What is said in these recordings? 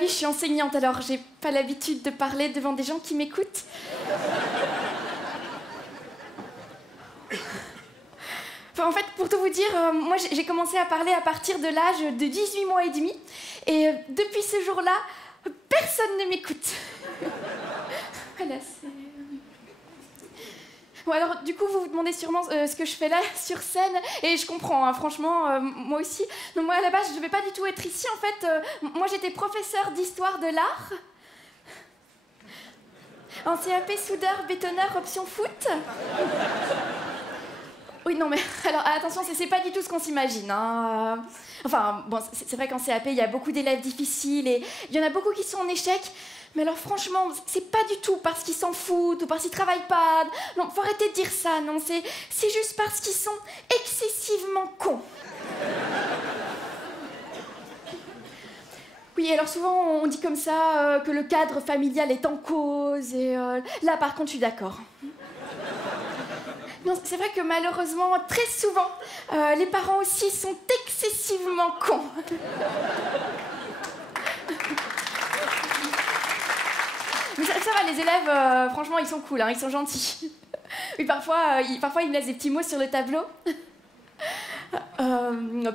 vie, je suis enseignante, alors j'ai pas l'habitude de parler devant des gens qui m'écoutent. Enfin, en fait, pour tout vous dire, moi j'ai commencé à parler à partir de l'âge de 18 mois et demi. Et depuis ce jour-là, personne ne m'écoute. Voilà, c'est... Bon, alors, du coup, vous vous demandez sûrement ce que je fais là, sur scène. Et je comprends, hein, franchement, moi aussi. Donc moi, à la base, je devais pas du tout être ici. En fait, moi, j'étais professeure d'histoire de l'art. En CAP, soudeur, bétonneur, option foot. Oui, non, mais alors attention, c'est pas du tout ce qu'on s'imagine. Hein. Enfin, bon, c'est vrai qu'en CAP, il y a beaucoup d'élèves difficiles et il y en a beaucoup qui sont en échec. Mais alors, franchement, c'est pas du tout parce qu'ils s'en foutent ou parce qu'ils travaillent pas. Non, faut arrêter de dire ça, non, c'est juste parce qu'ils sont excessivement cons. Oui, alors souvent, on dit comme ça que le cadre familial est en cause et là, par contre, je suis d'accord. Non, c'est vrai que malheureusement, très souvent, les parents aussi sont excessivement cons. Mais ça va, les élèves, franchement, ils sont cool, hein, ils sont gentils. Oui, parfois, ils me laissent des petits mots sur le tableau.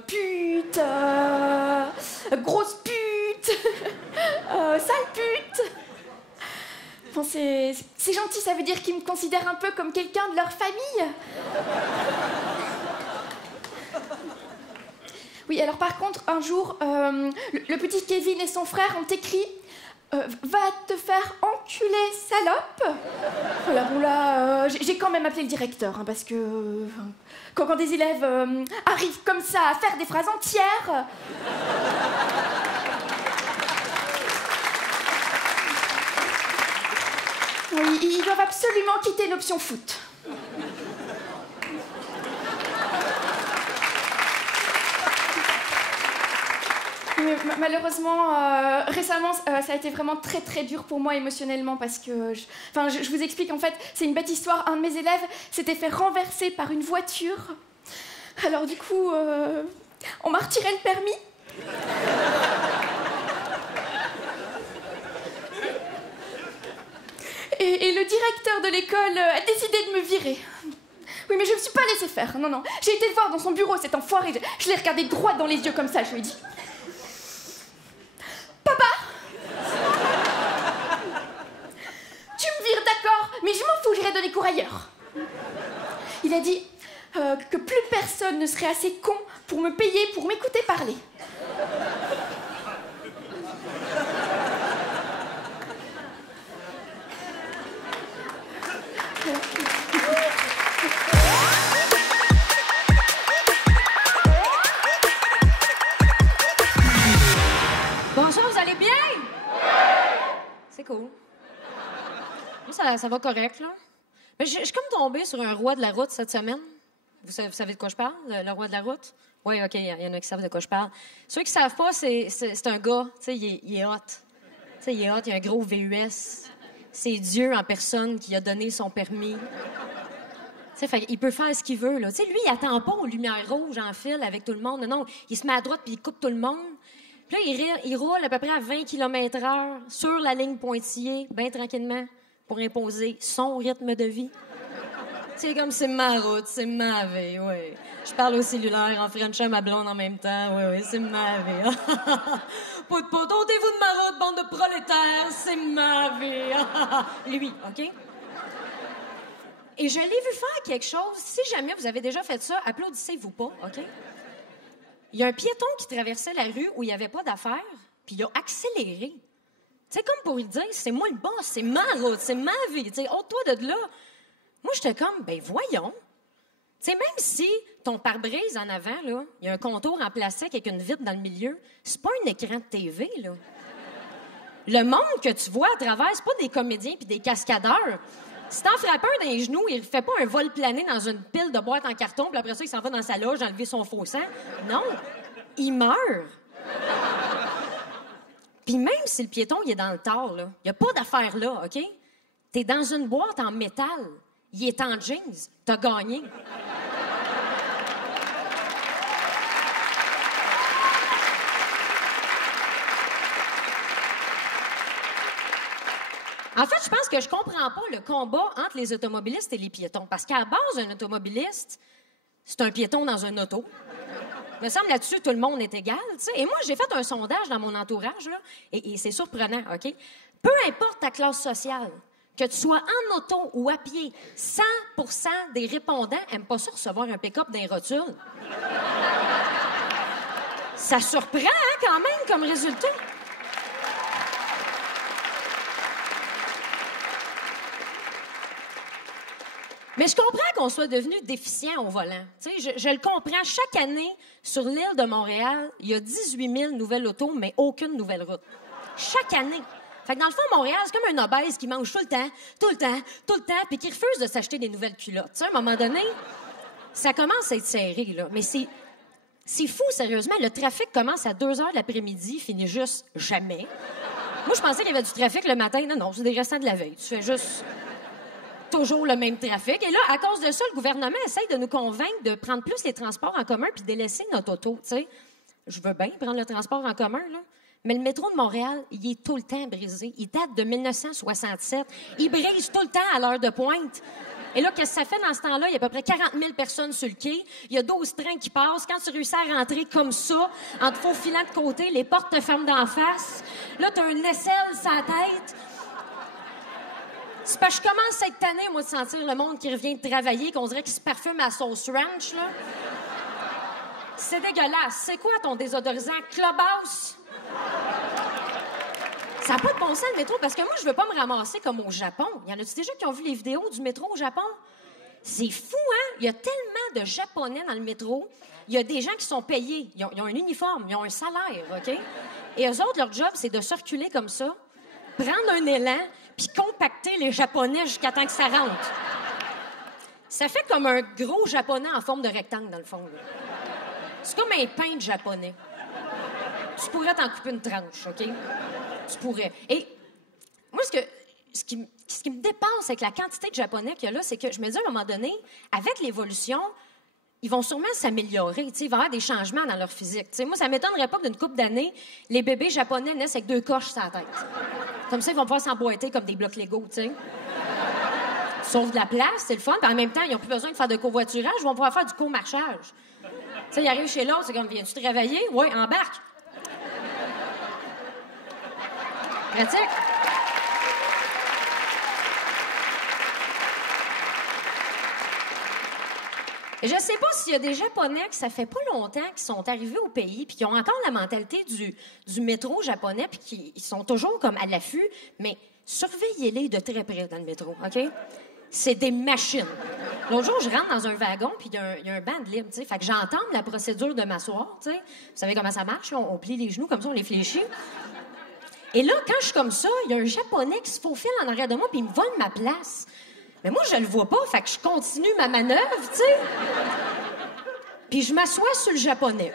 Pute, grosse pute, sale pute. Bon, c'est gentil, ça veut dire qu'ils me considèrent un peu comme quelqu'un de leur famille. Oui, alors par contre, un jour, le petit Kevin et son frère ont écrit « Va te faire enculer, salope !» Voilà, bon là, j'ai quand même appelé le directeur, hein, parce que quand des élèves arrivent comme ça à faire des phrases entières... Oui, ils doivent absolument quitter l'option foot. Mais malheureusement, récemment, ça a été vraiment très très dur pour moi émotionnellement parce que... je vous explique, en fait, c'est une bête histoire. Un de mes élèves s'était fait renverser par une voiture. Alors du coup, on m'a retiré le permis. Et le directeur de l'école a décidé de me virer. Oui, mais je me suis pas laissée faire. Non, non. J'ai été le voir dans son bureau, cet enfoiré. Je l'ai regardé droit dans les yeux comme ça. Je lui ai dit... Papa, tu me vires, d'accord, mais je m'en fous, j'irai donner cours ailleurs. Il a dit que plus personne ne serait assez con pour me payer pour m'écouter parler. Bonjour, vous allez bien? C'est cool. Moi, ça va correct, là. Mais je suis comme tombée sur un roi de la route cette semaine. Vous savez de quoi je parle, le roi de la route? Oui, OK, il y en a qui savent de quoi je parle. Ceux qui savent pas, c'est un gars, tu sais, il est hot. Tu sais, il est hot, il a un gros VUS. C'est Dieu en personne qui a donné son permis. Tu sais, il peut faire ce qu'il veut, là. Tu sais, lui, il attend pas aux lumières rouges en file avec tout le monde. Non, il se met à droite puis il coupe tout le monde. Puis là, il roule à peu près à 20 km/h sur la ligne pointillée, bien tranquillement, pour imposer son rythme de vie. C'est comme c'est ma route, c'est ma vie, oui. Je parle au cellulaire en frenchant ma blonde en même temps, oui, c'est ma vie. Pout, ôtez-vous de ma route, bande de prolétaires, c'est ma vie. Lui, OK? Et je l'ai vu faire quelque chose. Si jamais vous avez déjà fait ça, applaudissez-vous pas, OK? Il y a un piéton qui traversait la rue où il n'y avait pas d'affaires, puis il a accéléré. C'est comme pour lui dire, c'est moi le boss, c'est ma route, c'est ma vie. Tu sais, ôte-toi de là. Moi, j'étais comme, ben voyons. Tu sais, même si ton pare-brise en avant, là, il y a un contour en plastique avec une vitre dans le milieu, c'est pas un écran de TV, là. Le monde que tu vois à travers, c'est pas des comédiens puis des cascadeurs. Si t'en frappes un dans les genoux, il fait pas un vol plané dans une pile de boîtes en carton, puis après ça, il s'en va dans sa loge enlever son faux sang. Non, il meurt. Puis même si le piéton, il est dans le tard, là, il n'y a pas d'affaire là, OK? T'es dans une boîte en métal, il est en jeans, t'as gagné. En fait, je pense que je comprends pas le combat entre les automobilistes et les piétons. Parce qu'à la base, un automobiliste, c'est un piéton dans un auto. Il me semble là-dessus, tout le monde est égal, tu sais. Et moi, j'ai fait un sondage dans mon entourage, là, et c'est surprenant, OK? Peu importe ta classe sociale, que tu sois en auto ou à pied, 100 des répondants n'aiment pas ça recevoir un pick-up dans les rotules. Ça surprend, hein, quand même, comme résultat. Mais je comprends qu'on soit devenu déficient au volant. Tu sais, je le comprends. Chaque année, sur l'île de Montréal, il y a 18 000 nouvelles autos, mais aucune nouvelle route. Chaque année. Fait que dans le fond, Montréal, c'est comme un obèse qui mange tout le temps, puis qui refuse de s'acheter des nouvelles culottes. Tu sais, à un moment donné, ça commence à être serré, là. Mais c'est fou, sérieusement. Le trafic commence à 2 heures de l'après-midi, finit juste jamais. Moi, je pensais qu'il y avait du trafic le matin. Non, c'est des restants de la veille. Tu fais juste toujours le même trafic. Et là, à cause de ça, le gouvernement essaye de nous convaincre de prendre plus les transports en commun puis de délaisser notre auto, tu sais. Je veux bien prendre le transport en commun, là. Mais le métro de Montréal, il est tout le temps brisé. Il date de 1967. Il brise tout le temps à l'heure de pointe. Et là, qu'est-ce que ça fait dans ce temps-là? Il y a à peu près 40 000 personnes sur le quai. Il y a 12 trains qui passent. Quand tu réussis à rentrer comme ça, en te faufilant de côté, les portes te ferment d'en face. Là, t'as un aisselle sur la tête. C'est parce que je commence cette année, moi, de sentir le monde qui revient de travailler, qu'on dirait qu'il se parfume à sauce ranch, là. C'est dégueulasse. C'est quoi ton désodorisant? Clubhouse? Ça n'a pas de bon sens, le métro, parce que moi, je veux pas me ramasser comme au Japon. Y en a-tu déjà qui ont vu les vidéos du métro au Japon? C'est fou, hein? Il y a tellement de Japonais dans le métro. Il y a des gens qui sont payés. Ils ont un uniforme, ils ont un salaire, OK? Et eux autres, leur job, c'est de circuler comme ça, prendre un élan, puis compacter les Japonais jusqu'à temps que ça rentre. Ça fait comme un gros Japonais en forme de rectangle, dans le fond, là. C'est comme un pain de Japonais. Tu pourrais t'en couper une tranche, OK? Tu pourrais. Et moi, ce qui me dépasse avec la quantité de Japonais qu'il y a là, c'est que je me dis, à un moment donné, avec l'évolution, ils vont sûrement s'améliorer. Il va y avoir des changements dans leur physique. T'sais, moi, ça ne m'étonnerait pas que d'une couple d'années, les bébés japonais naissent avec 2 coches sur la tête. Comme ça, ils vont pouvoir s'emboîter comme des blocs Lego, tu sais. Sauf de la place, c'est le fun. Puis en même temps, ils n'ont plus besoin de faire de covoiturage, ils vont pouvoir faire du comarchage. Tu sais, ils arrivent chez l'autre, c'est comme, viens-tu travailler? Oui, embarque. Pratique. Et je sais pas s'il y a des Japonais que ça fait pas longtemps qui sont arrivés au pays puis qui ont encore la mentalité du métro japonais puis qui ils sont toujours comme à l'affût, mais surveillez-les de très près dans le métro, OK? C'est des machines. L'autre jour, je rentre dans un wagon puis il y a un banc de libre, tu sais. Fait que j'entends la procédure de m'asseoir, tu sais. Vous savez comment ça marche? On plie les genoux comme ça, on les fléchit. Et là, quand je suis comme ça, il y a un Japonais qui se faufile en arrière de moi puis il me vole ma place. Mais moi, je le vois pas, fait que je continue ma manœuvre, tu sais. Puis je m'assois sur le Japonais.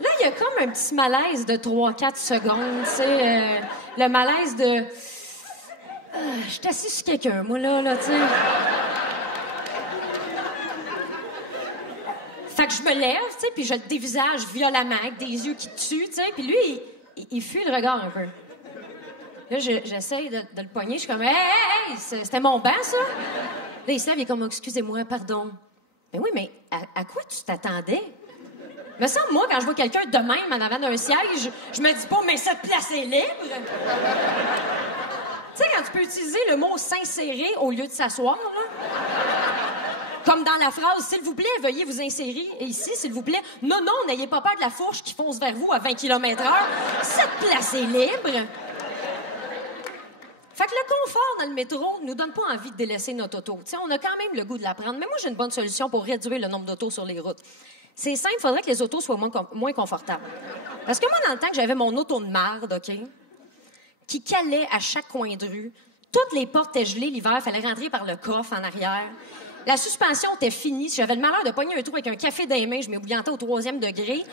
Là, il y a comme un petit malaise de 3-4 secondes, tu sais. Le malaise de... je suis assis sur quelqu'un, moi, là, tu sais. Fait que je me lève, tu sais, puis je le dévisage violemment, avec des yeux qui tuent, tu sais. Puis lui, il fuit le regard un peu. Là, j'essaie de le pogner. Je suis comme, hey, c'était mon banc, ça? Là, il se lève, il est comme, excusez-moi, pardon. Mais oui, mais à quoi tu t'attendais? Me semble, moi, quand je vois quelqu'un de même en avant d'un siège, je me dis pas, mais cette place est libre. Tu sais, quand tu peux utiliser le mot s'insérer au lieu de s'asseoir, là. Comme dans la phrase, s'il vous plaît, veuillez vous insérer ici, s'il vous plaît. Non, n'ayez pas peur de la fourche qui fonce vers vous à 20 km/h. Cette place est libre. Fait que le confort dans le métro nous donne pas envie de délaisser notre auto. T'sais, on a quand même le goût de la prendre. Mais moi, j'ai une bonne solution pour réduire le nombre d'autos sur les routes. C'est simple, il faudrait que les autos soient moins confortables. Parce que moi, dans le temps que j'avais mon auto de marde, OK, qui calait à chaque coin de rue, toutes les portes étaient gelées l'hiver, il fallait rentrer par le coffre en arrière. La suspension était finie. Si j'avais le malheur de pogner un trou avec un café dans les mains, je m'ébouillantais au 3e degré.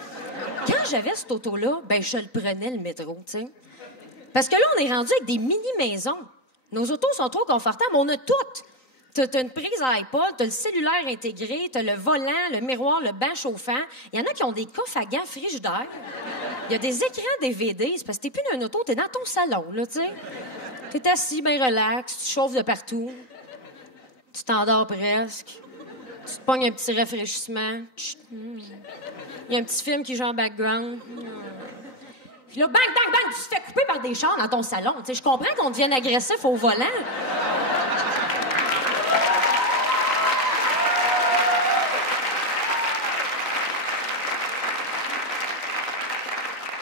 Quand j'avais cette auto-là, ben je le prenais, le métro, tu sais. Parce que là, on est rendu avec des mini-maisons. Nos autos sont trop confortables. On a toutes. T'as une prise à iPod, t'as le cellulaire intégré, t'as le volant, le miroir, le banc chauffant. Il y en a qui ont des coffres à gants frigidaires. Il y a des écrans DVD, c'est parce que t'es plus dans un auto, t'es dans ton salon, là, tu sais. T'es assis, bien relax, tu te chauffes de partout. Tu t'endors presque. Tu te pognes un petit rafraîchissement. Il y a un petit film qui joue en background. Puis là, bang, bang, bang, tu te fais couper par des chars dans ton salon. Tu sais, je comprends qu'on devienne agressif au volant.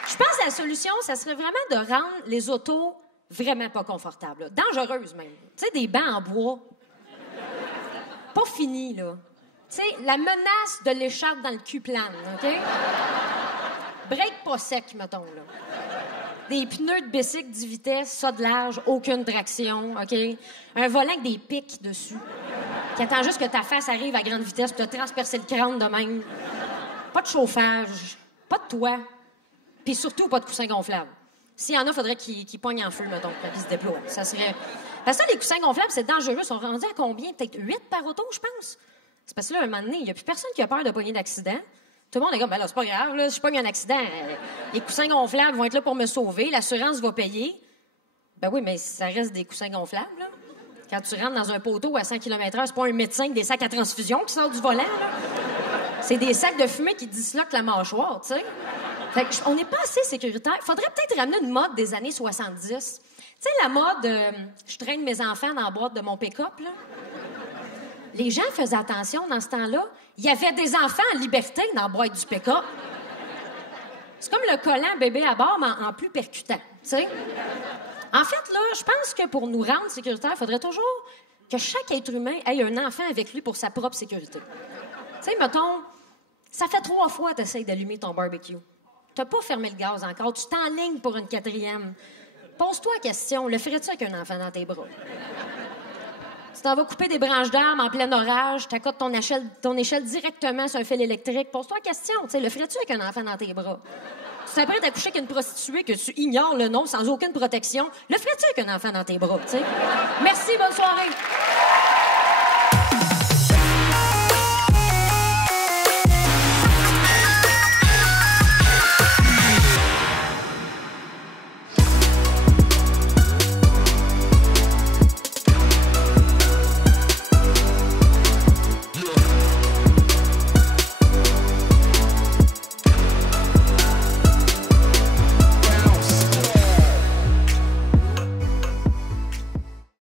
Je pense que la solution, ça serait vraiment de rendre les autos vraiment pas confortables. Là. Dangereuses, même. Tu sais, des bancs en bois. Pas fini, là. Tu sais, la menace de l'écharpe dans le cul plane, OK? Break pas sec, mettons, là. Des pneus de bicycle 10 vitesses, ça de large, aucune traction, OK? Un volant avec des pics dessus. Qui attend juste que ta face arrive à grande vitesse pour te transpercer le crâne de même. Pas de chauffage, pas de toit, puis surtout pas de coussin gonflable. S'il y en a, faudrait qu'ils poignent en feu, mettons, quand ils se déploient. Ça serait... Parce que ça, les coussins gonflables, c'est dangereux. Ils sont rendus à combien? Peut-être 8 par auto, je pense. C'est parce que là, un moment donné, il n'y a plus personne qui a peur de pogner d'accident. Tout le monde est comme, ben là, c'est pas grave, là, si je pogne un accident, les coussins gonflables vont être là pour me sauver, l'assurance va payer. Ben oui, mais ça reste des coussins gonflables, là. Quand tu rentres dans un poteau à 100 km/h, c'est pas un médecin avec des sacs à transfusion qui sort du volant, là. C'est des sacs de fumée qui disloquent la mâchoire, tu sais. Fait que on n'est pas assez sécuritaire. Faudrait peut-être ramener une mode des années 70. Tu sais, la mode, je traîne mes enfants dans la boîte de mon pick-up, là. Les gens faisaient attention dans ce temps-là. Il y avait des enfants en liberté dans la boîte du pick-up. C'est comme le collant bébé à bord, mais en plus percutant, tu sais. En fait, là, je pense que pour nous rendre sécuritaires, il faudrait toujours que chaque être humain ait un enfant avec lui pour sa propre sécurité. Tu sais, mettons, ça fait 3 fois que tu essaies d'allumer ton barbecue. Tu n'as pas fermé le gaz encore. Tu t'enlignes pour une 4e. Pose-toi la question, le ferais-tu avec un enfant dans tes bras? Tu t'en vas couper des branches d'arbres en plein orage, tu accotes ton échelle directement sur un fil électrique. Pose-toi la question, tu sais, le ferais-tu avec un enfant dans tes bras? Tu t'apprêtes à coucher avec une prostituée que tu ignores le nom sans aucune protection. Le ferais-tu avec un enfant dans tes bras, tu sais? Merci, bonne soirée.